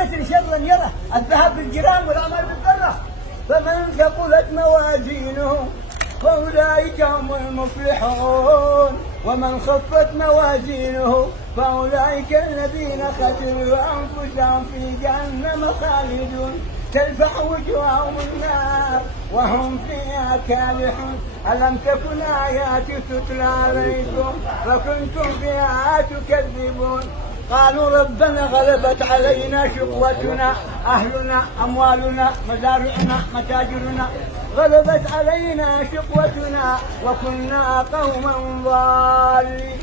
حسنة شرا يره، الذهب بالجرام والأعمال بالذرة. فمن ثقلت موازينه فأولئك هم المفلحون، ومن خفت موازينه فأولئك الذين خسروا أنفسهم في جهنم خالدون، تلفح وجوههم النار وهم فيها كالحون. ألم تكن آياتي تتلى عليكم فكنتم بها تكذبون؟ قالوا ربنا غلبت علينا شقوتنا، أهلنا أموالنا مزارعنا متاجرنا، غلبت علينا شقوتنا وكنا قوما ضالين،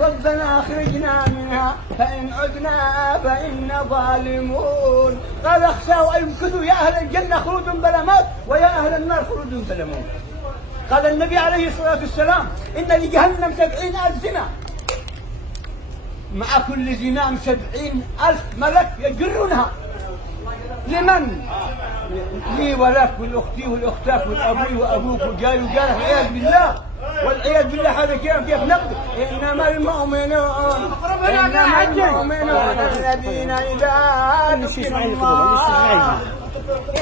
ربنا أخرجنا منها فإن عدنا فإنا ظالمون. قال اخسأوا أي امكثوا يا أهل الجنة خلود بلا موت ويا أهل النار خلود بلا موت. قال النبي عليه الصلاة والسلام إن لجهنم 70,000 زنا، مع كل زنام 70,000 ملك يجرونها. لمن؟ لي ولك ولأختي ولأختك والأبوي وأبوك وجاري وجارك والعياذ بالله، والعياذ بالله. هذا كيف نقدر؟ إنما المؤمنون الذين إذا ذكر الله،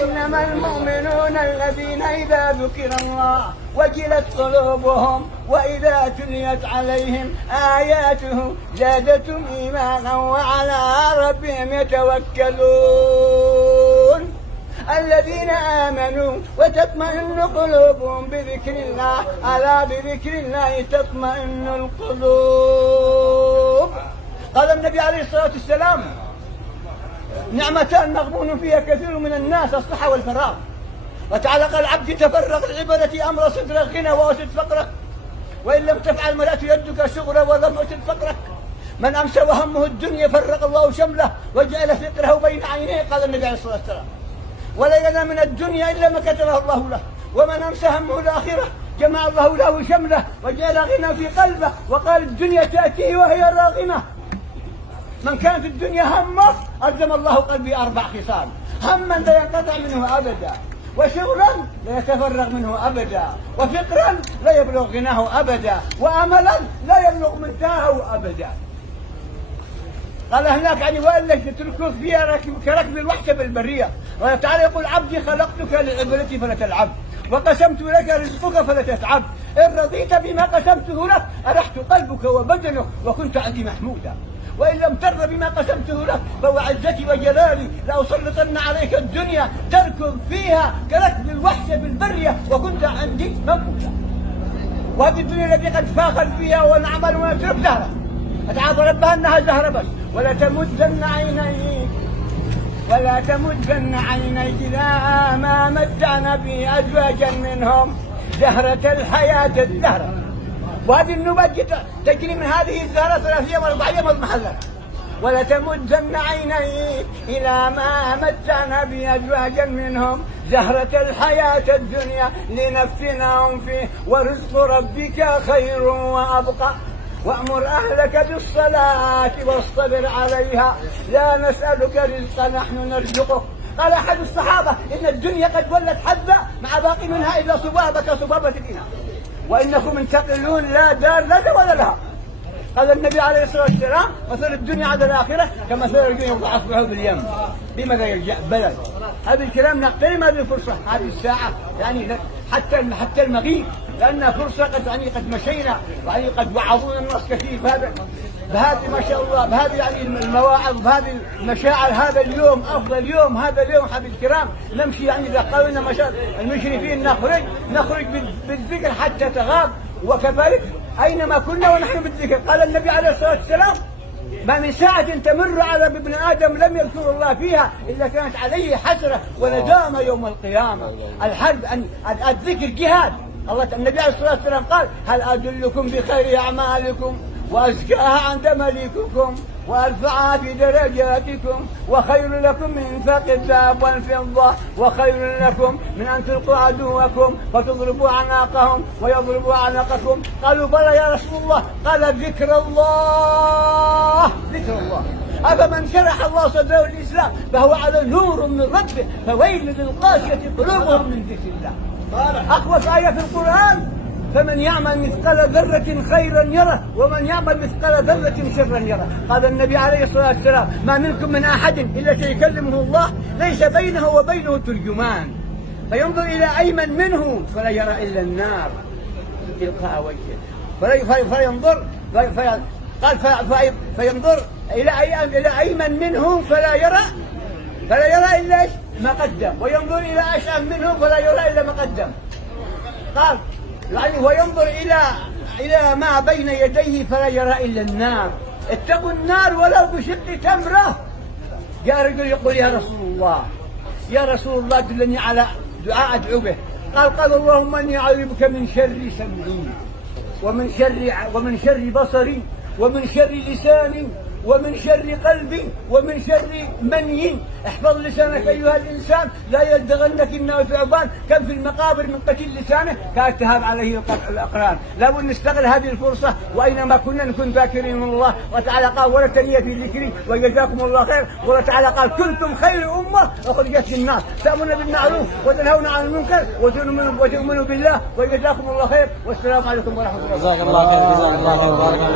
إنما المؤمنون الذين إذا ذكر الله وجلت قلوبهم وإذا تليت عليهم آياته زادتهم إيمانا وعلى ربهم يتوكلون. الذين آمنوا وتطمئن قلوبهم بذكر الله، ألا بذكر الله تطمئن القلوب. قال النبي عليه الصلاة والسلام نعمتان مغبون فيها كثير من الناس، الصحة والفراغ. وتعالى قال عبدي تفرغ لعبادة أمر صدر غنى وأسد فقرك، وإن لم تفعل ملأت يدك شغلا ولم أسد فقرك. من أمسى وهمه الدنيا فرق الله شمله وجعل فقره بين عينيه، قال النبي عليه الصلاة والسلام ولا لنا من الدنيا إلا ما كتبه الله له. ومن أمسى همه الآخرة جمع الله له شمله وجعل غنى في قلبه، وقال الدنيا تأتيه وهي راغمة. من كانت الدنيا همه ألزم الله قلبي 4 خصال: هما لا ينقطع منه أبدا، وشغلا لا يتفرغ منه أبدا، وفقرا لا يبلغ غناه أبدا، وأملا لا يبلغ منتهاه أبدا. قال هناك يعني وإلا تتركوك فيها كركب الوحش بالبرية. وتعالى يقول عبدي خلقتك لعبادتي فلا تلعب، وقسمت لك رزقك فلا تتعب، إن رضيت بما قسمته لك أرحت قلبك وبدنك وكنت عندي محمودا، وإن لم ترض بما قسمته لك فوعزتي وجلالي لأسلطن عليك الدنيا تركض فيها كركب الوحش بالبرية وكنت عندي مموتا. وهذه الدنيا التي قد فاخر فيها ونعمل ونترك زهرة، أتعاظ ربها أنها زهرة بس. ولا تمدن عينيك إلى ما متعنا به أزواجا منهم زهرة الحياة الزهرة. وهذه النبات تجري من هذه الزهرة 3 أيام 4 أيام المحلات. ولا تمدن عينيك إلى ما متعنا به أزواجا منهم زهرة الحياة الدنيا لنفتنهم فيه ورزق ربك خير وأبقى. وأمر أهلك بالصلاة واصطبر عليها لا نسألك رزقا نحن نرزقك. قال أحد الصحابة إن الدنيا قد ولت حبة مع باقي منها إلا صبابة صبابة الإناء، وإنكم منتقلون لا دار ولا لها. قال النبي عليه الصلاة والسلام مثل الدنيا على الآخرة كمثل الدنيا يوضع أصبعه باليم بماذا يرجع بلد. هذا الكلام نقتنم هذه الفرصة، هذه الساعة يعني حتى المغيب، لأنها فرصة قد مشينا، يعني قد وعظونا الناس كثير بهذه ما شاء الله، بهذه يعني المواعظ، بهذه المشاعر. هذا اليوم أفضل يوم، هذا اليوم حبيب الكرام نمشي يعني إذا قالوا لنا المشرفين نخرج بالذكر حتى تغاب، وكذلك أينما كنا ونحن بالذكر. قال النبي عليه الصلاة والسلام ما من ساعة تمر على ابن آدم لم يذكر الله فيها إلا كانت عليه حسرة وندامة يوم القيامة. الحرب الذكر جهاد. النبي عليه الصلاة والسلام قال هل أدلكم بخير أعمالكم وأزكاها عند مليككم وأرفعها في درجاتكم وخير لكم من إنفاق الذهب والفضة وخير لكم من أن تلقوا عدوكم فتضربوا أعناقهم ويضربوا أعناقكم. قالوا بلى يا رسول الله. قال ذكر الله. أفمن شرح الله صدره الإسلام فهو على نور من ربه فويل للقاسية قلوبهم من ذكر الله. أخوف آية في القرآن فمن يعمل مثقال ذرة خيرا يره ومن يعمل مثقال ذرة شرا يره. قال النبي عليه الصلاة والسلام: ما منكم من أحد إلا سيكلمه الله ليس بينه وبينه ترجمان، فينظر إلى أيمن منه فلا يرى إلا النار تلقاء وجهه، فينظر إلى أيمن منه فلا يرى إلا ما قدم، وينظر إلى أشأم منه فلا يرى إلا ما قدم. قال يعني وينظر إلى ما بين يديه فلا يرى إلا النار. اتقوا النار ولو بشق تمرة. جاء رجل يقول: يا رسول الله دلني على دعاء أدعو به. قال: اللهم إني أعوذ بك من شر سمعي ومن شر بصري ومن شر لساني ومن شر قلبي ومن شر مني. احفظ لسانك أيها الإنسان لا يلدغنك النار ثعبان. كم في المقابر من قتيل لسانه كالتهاب عليه الأقران. لابد نستغل هذه الفرصة، وأينما كنا نكون ذاكرين من الله. وتعالى قال: ولا تنية في ذكري وجزاكم الله خير. وتعالى قال: كنتم خير أمة أخرجت للناس تأمرون بالمعروف وتنهون عن المنكر وتؤمنوا بالله وجزاكم الله خير. والسلام عليكم ورحمة الله. جزاك الله خير.